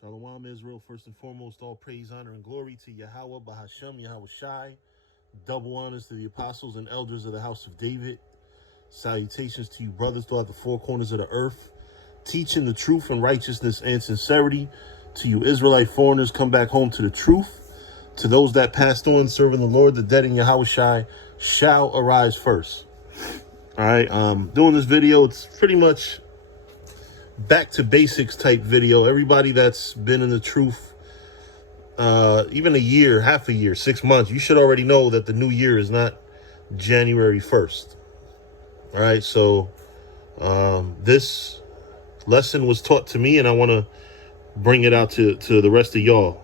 Shalom, Israel. First and foremost, all praise, honor, and glory to Yahweh, Bahashem, Yahweh Shai. Double honors to the apostles and elders of the house of David. Salutations to you, brothers, throughout the four corners of the earth. Teaching the truth and righteousness and sincerity. To you, Israelite foreigners, come back home to the truth. To those that passed on, serving the Lord, the dead in Yahweh Shai shall arise first. All right, doing this video, it's pretty much back to basics type video. Everybody that's been in the truth, even a year, half a year, 6 months, you should already know that the new year is not January 1st. All right, so this lesson was taught to me, and I want to bring it out to the rest of y'all.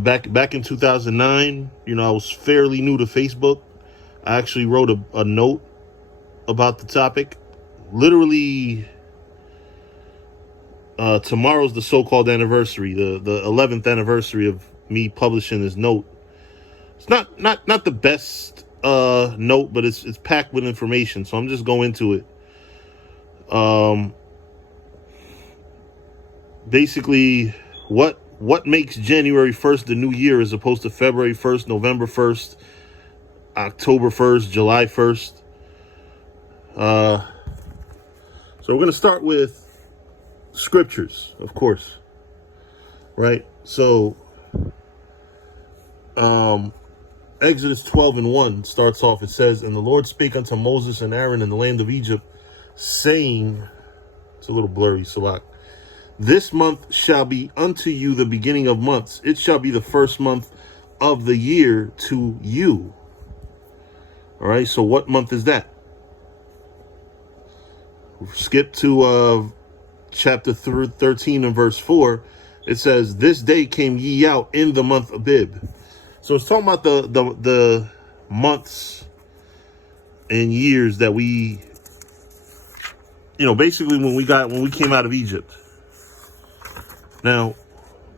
Back in 2009, I was fairly new to Facebook. I actually wrote a note about the topic. Literally, tomorrow's the so-called anniversary, the 11th anniversary of me publishing this note. It's not the best note, but it's packed with information, so I'm just going into it. Basically, what makes January 1st the new year as opposed to February 1st, November 1st, October 1st, July 1st? So we're going to start with scriptures, of course, right? So Exodus 12:1 starts off. It says, "And the Lord spake unto Moses and Aaron in the land of Egypt, saying," it's a little blurry, Salak, "This month shall be unto you the beginning of months. It shall be the first month of the year to you." All right, so what month is that? Skip to chapter 13 and verse 4. It says, "This day came ye out in the month Abib." So it's talking about the months and years that we, basically when we came out of Egypt. Now,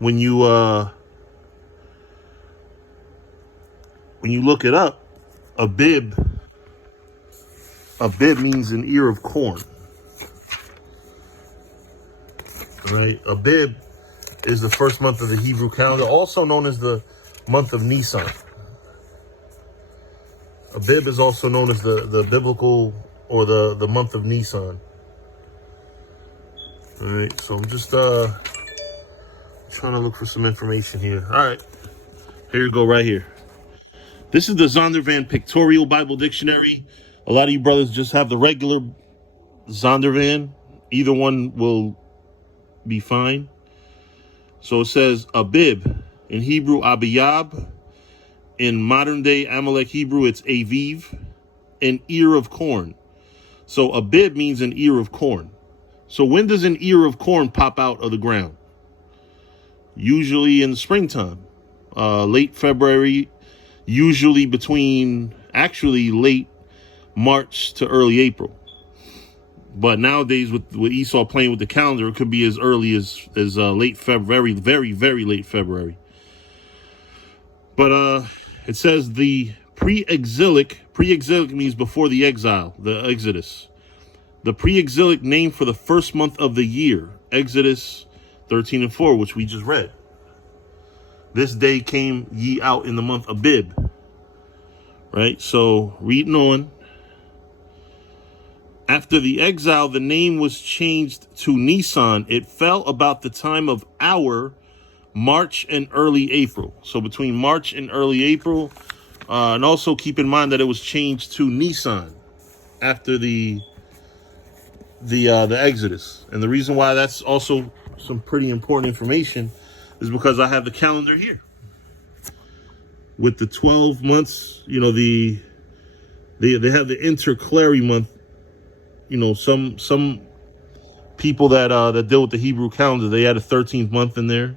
when you look it up, Abib means an ear of corn. Right? Abib is the first month of the Hebrew calendar, also known as the month of Nisan. Abib is also known as the biblical, or the month of Nisan. All right, so I'm just trying to look for some information here. All right, here you go, right here. This is the Zondervan Pictorial Bible Dictionary. A lot of you brothers just have the regular Zondervan. Either one will be fine. So it says Abib, in Hebrew Abiyab, in modern day Amalek Hebrew it's Aviv, an ear of corn. So Abib means an ear of corn. So when does an ear of corn pop out of the ground? Usually in the springtime, late February, usually actually late March to early April. But nowadays, with Esau playing with the calendar, it could be as early as late February, very, very late February. But it says the pre-exilic means before the exile, the Exodus. The pre-exilic name for the first month of the year, Exodus 13:4, which we just read. "This day came ye out in the month Abib." Right? So, reading on. "After the exile, the name was changed to Nisan. It fell about the time of our March and early April." So between March and early April, and also keep in mind that it was changed to Nisan after the Exodus. And the reason why that's also some pretty important information is because I have the calendar here with the 12 months. They have the intercalary month. Some people that deal with the Hebrew calendar, they had a 13th month in there.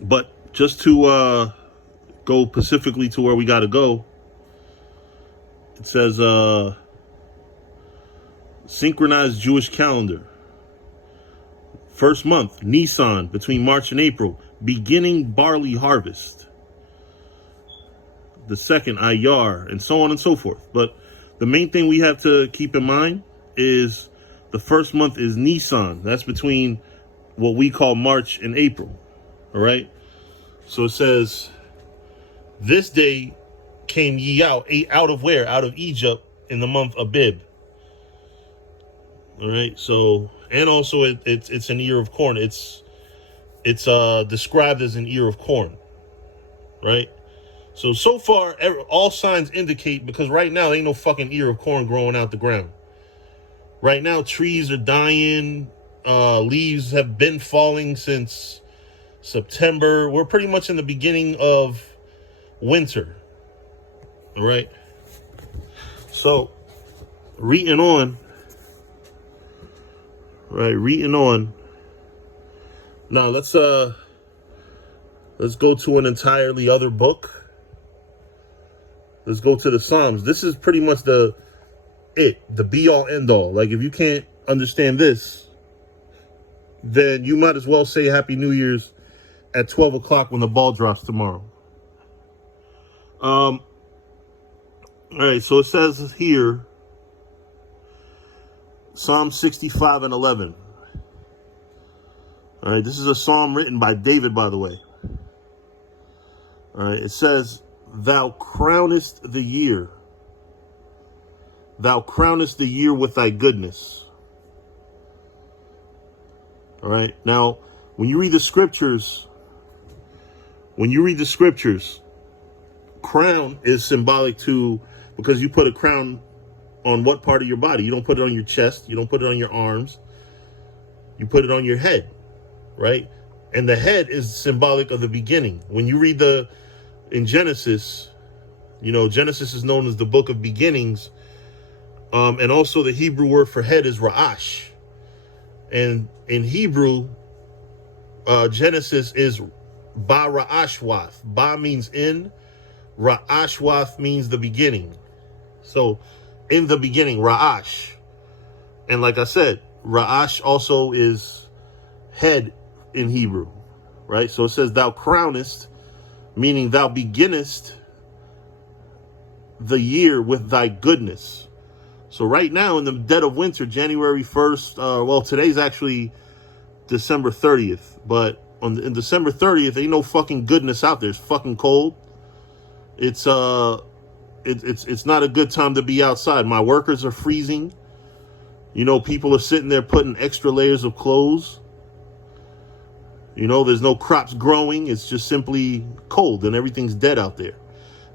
But just to go specifically to where we got to go, it says synchronized Jewish calendar. First month, Nisan, between March and April, beginning barley harvest. The second, Ayar, and so on and so forth. But the main thing we have to keep in mind is the first month is Nisan. That's between what we call March and April. All right. So it says, this day came ye out of where? Out of Egypt in the month Abib. All right. So, and also it's an ear of corn. It's described as an ear of corn. Right. So far, all signs indicate, because right now ain't no fucking ear of corn growing out the ground. Right now, trees are dying. Leaves have been falling since September. We're pretty much in the beginning of winter. All right. So, reading on. Right, reading on. Now let's go to an entirely other book. Let's go to the Psalms. This is pretty much the be all end all. Like, if you can't understand this, then you might as well say Happy New Year's at 12 o'clock when the ball drops tomorrow. All right, so it says here, Psalm 65 and 11. All right, this is a psalm written by David, by the way. All right, it says, Thou crownest the year. Thou crownest the year with thy goodness. All right, now, when you read the scriptures, crown is symbolic to, because you put a crown on what part of your body? You don't put it on your chest. You don't put it on your arms. You put it on your head, right? And the head is symbolic of the beginning. When you read in Genesis, Genesis is known as the book of beginnings. And also the Hebrew word for head is Ra'ash. And in Hebrew, Genesis is Ba Ra'ashwath. Ba means in. Ra'ashwath means the beginning. So, in the beginning, Ra'ash. And like I said, Ra'ash also is head in Hebrew, right? So it says, thou crownest, meaning thou beginnest the year with thy goodness. So right now, in the dead of winter, January 1st, today's actually December 30th, but in December 30th, ain't no fucking goodness out there. It's fucking cold. It's not a good time to be outside. My workers are freezing. People are sitting there putting extra layers of clothes. There's no crops growing. It's just simply cold and everything's dead out there.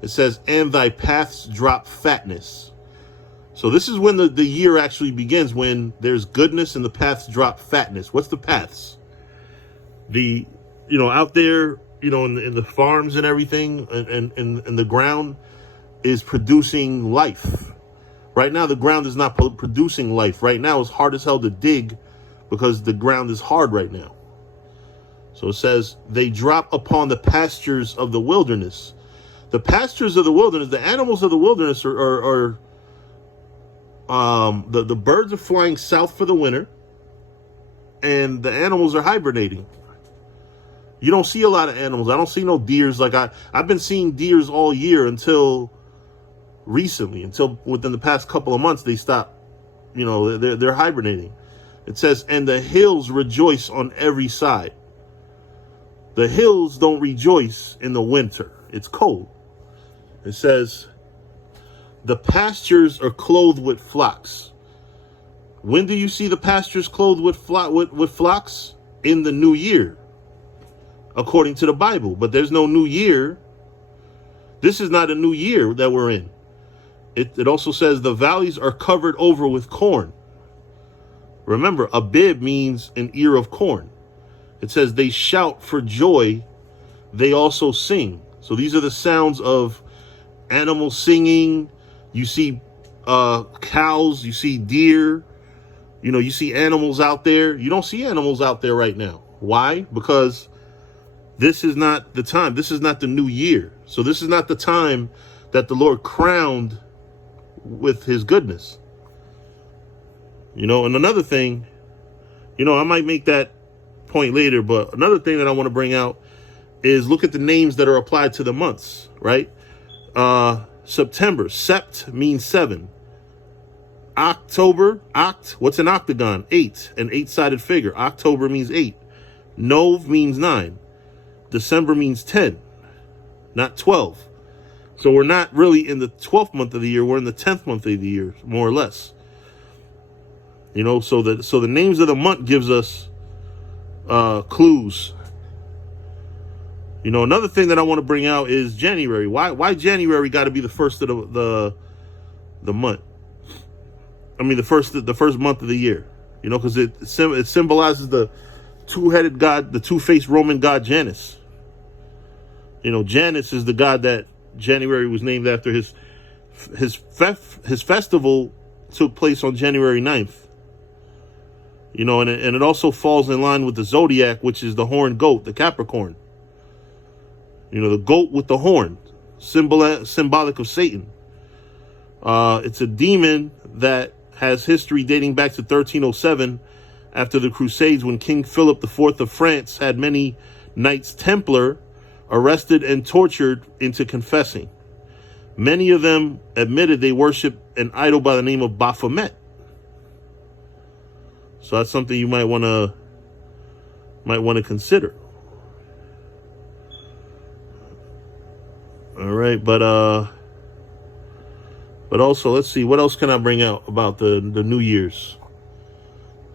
It says, and thy paths drop fatness. So this is when the year actually begins, when there's goodness and the paths drop fatness. What's the paths? Out there, in the farms and everything, and the ground is producing life. Right now, the ground is not producing life. Right now, it's hard as hell to dig because the ground is hard right now. So it says, they drop upon the pastures of the wilderness. The pastures of the wilderness, the animals of the wilderness are the birds are flying south for the winter, and the animals are hibernating. You don't see a lot of animals. I don't see no deers. Like I've been seeing deers all year until recently, until within the past couple of months, they stopped, they're hibernating. It says, and the hills rejoice on every side. The hills don't rejoice in the winter. It's cold. It says, the pastures are clothed with flocks. When do you see the pastures clothed with flocks? In the new year, according to the Bible. But there's no new year. This is not a new year that we're in. It also says the valleys are covered over with corn. Remember, Abib means an ear of corn. It says they shout for joy. They also sing. So these are the sounds of animals singing. You see cows, you see deer, you see animals out there. You don't see animals out there right now. Why? Because this is not the time. This is not the new year. So this is not the time that the Lord crowned with his goodness. And another thing, I might make that point later, but another thing that I want to bring out is look at the names that are applied to the months, right? September, sept means 7. October, what's an octagon? 8, an 8-sided figure. October means 8. Nov means 9. December means 10, not 12. So we're not really in the 12th month of the year. We're in the 10th month of the year, more or less. So the names of the month gives us clues. Another thing that I want to bring out is January. Why January got to be the first of the month? I mean, the first month of the year. Because it symbolizes the two-headed god, the two-faced Roman god Janus. Janus is the god that January was named after. His festival took place on January 9th. And it also falls in line with the zodiac, which is the horned goat, the Capricorn. The goat with the horn, symbolic of Satan. It's a demon that has history dating back to 1307, after the Crusades, when King Philip IV of France had many Knights Templar arrested and tortured into confessing. Many of them admitted they worshiped an idol by the name of Baphomet. So that's something you might want to consider. All right, but also, let's see, what else can I bring out about the New Year's?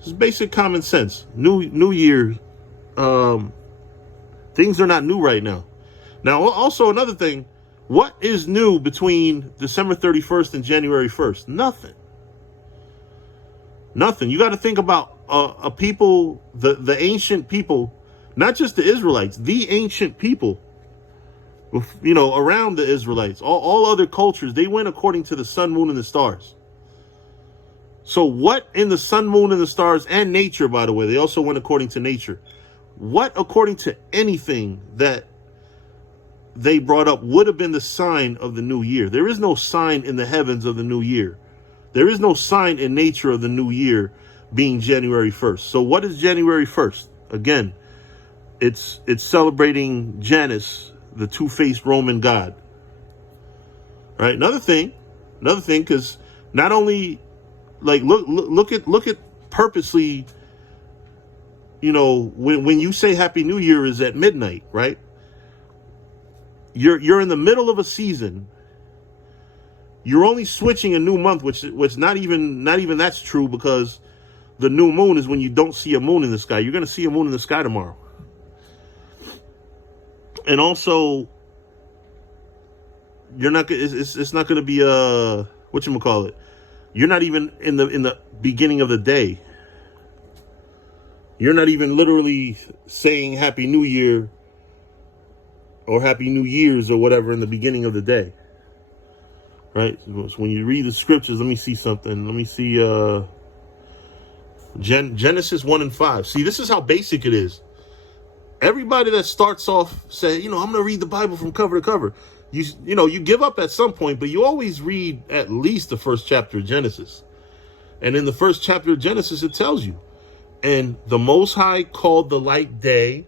Just basic common sense. New Year, things are not new right now. Now, also another thing, what is new between December 31st and January 1st? Nothing. You got to think about a people, the ancient people, not just the Israelites, the ancient people, around the Israelites, all other cultures, they went according to the sun, moon, and the stars. So what in the sun, moon, and the stars, and nature, by the way, they also went according to nature. What, according to anything that they brought up, would have been the sign of the new year? There is no sign in the heavens of the new year. There is no sign in nature of the new year being January 1st. So what is January 1st? Again, it's celebrating Janus, the two-faced Roman god. All right. Another thing, because not only, like, look at purposely, when you say Happy New Year is at midnight, right? You're in the middle of a season. You're only switching a new month, which not even that's true, because the new moon is when you don't see a moon in the sky. You're going to see a moon in the sky tomorrow. And also, you're not. It's not going to be whatchamacallit. You're not even in the beginning of the day. You're not even literally saying Happy New Year or Happy New Year's or whatever in the beginning of the day. Right? So when you read the scriptures, let me see something. Let me see Genesis 1 and 5. See, this is how basic it is. Everybody that starts off say, I'm going to read the Bible from cover to cover. You give up at some point, but you always read at least the first chapter of Genesis. And in the first chapter of Genesis, it tells you, and the Most High called the light day,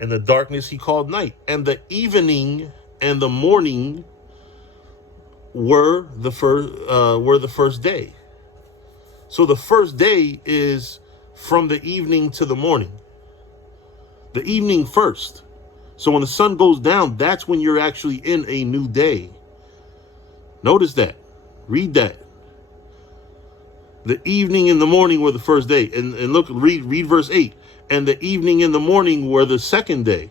and the darkness he called night. And the evening and the morning were the first day. So the first day is from the evening to the morning. The evening first. So when the sun goes down, that's when you're actually in a new day. Notice that. Read that. The evening and the morning were the first day. And look, read verse 8. And the evening and the morning were the second day.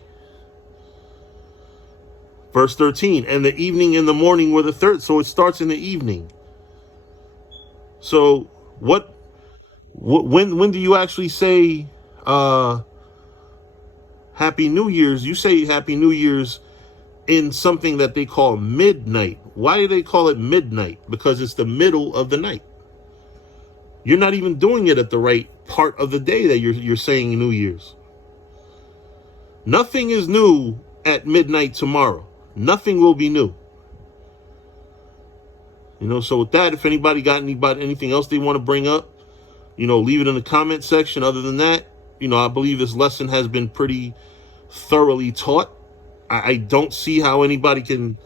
Verse 13. And the evening and the morning were the third. So it starts in the evening. So when do you actually say Happy New Year's? You say Happy New Year's in something that they call midnight. Why do they call it midnight? Because it's the middle of the night. You're not even doing it at the right part of the day that you're saying New Year's. Nothing is new at midnight tomorrow. Nothing will be new. So with that, if anybody got anything else they want to bring up, leave it in the comment section. Other than that, I believe this lesson has been pretty thoroughly taught. I don't see how anybody can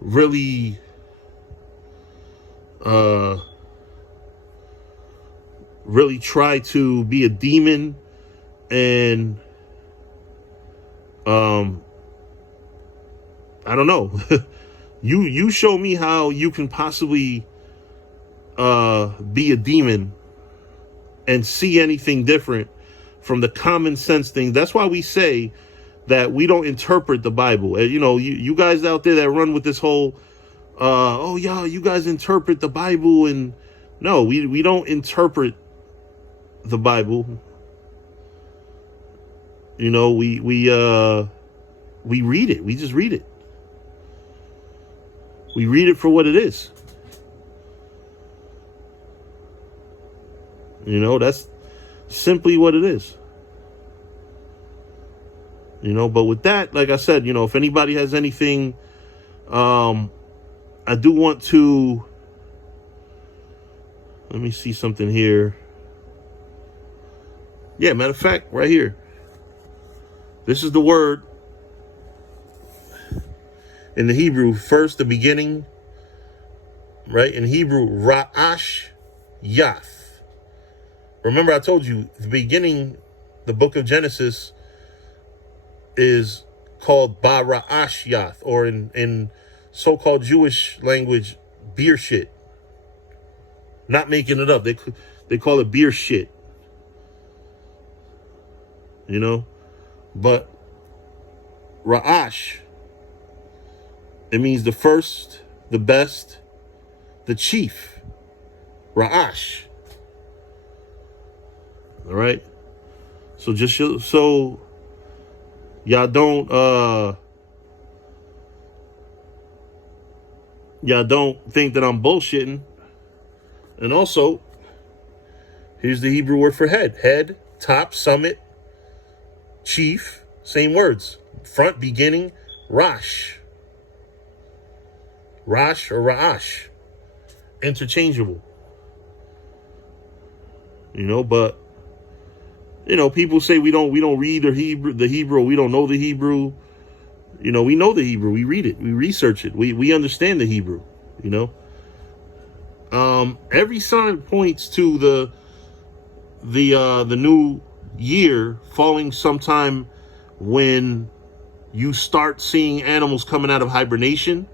really really try to be a demon and I don't know. You show me how you can possibly be a demon and see anything different from the common sense thing. That's why we say that we don't interpret the Bible. You know, you guys out there that run with this whole oh yeah, you guys interpret the Bible, and no, we don't interpret the Bible. You know, we read it. We just read it. We read it for what it is. You know, that's simply what it is. You know, but with that, like I said, you know, if anybody has anything, I do want to, let me see something here. Yeah, matter of fact, right here. This is the word in the Hebrew, first, the beginning, right? In Hebrew, Ra'ash Yath. Remember, I told you, the beginning, the book of Genesis is called Bara'ash Yath, or in so-called Jewish language, beer shit. Not making it up. They call it beer shit. You know? But Ra'ash, it means the first, the best, the chief. Ra'ash. All right? So just so y'all don't think that I'm bullshitting. And also, here's the Hebrew word for head. Head, top, summit, chief, same words. Front, beginning, Rash. Rash or Ra'ash. Interchangeable. You know, but you know, people say we don't read the Hebrew, we don't know the Hebrew. You know, we know the Hebrew, we read it, we research it, we understand the Hebrew, you know. Every sign points to the new year falling sometime when you start seeing animals coming out of hibernation.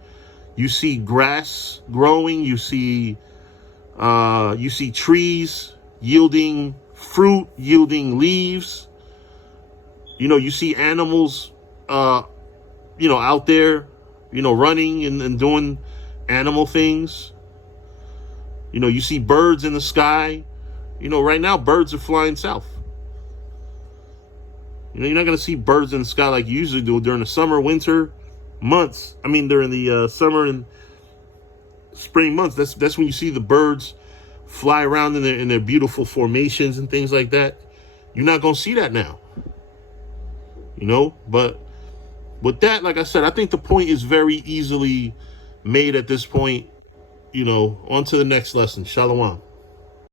You see grass growing, you see trees yielding fruit, yielding leaves. You know, you see animals you know, out there, you know, running and doing animal things. You know, you see birds in the sky. You know, right now birds are flying south. You know, you're not going to see birds in the sky like you usually do during the summer, winter months. I mean, during the summer and spring months. That's when you see the birds fly around in their beautiful formations and things like that. You're not going to see that now. You know, but with that, like I said, I think the point is very easily made at this point. You know, on to the next lesson. Shalom.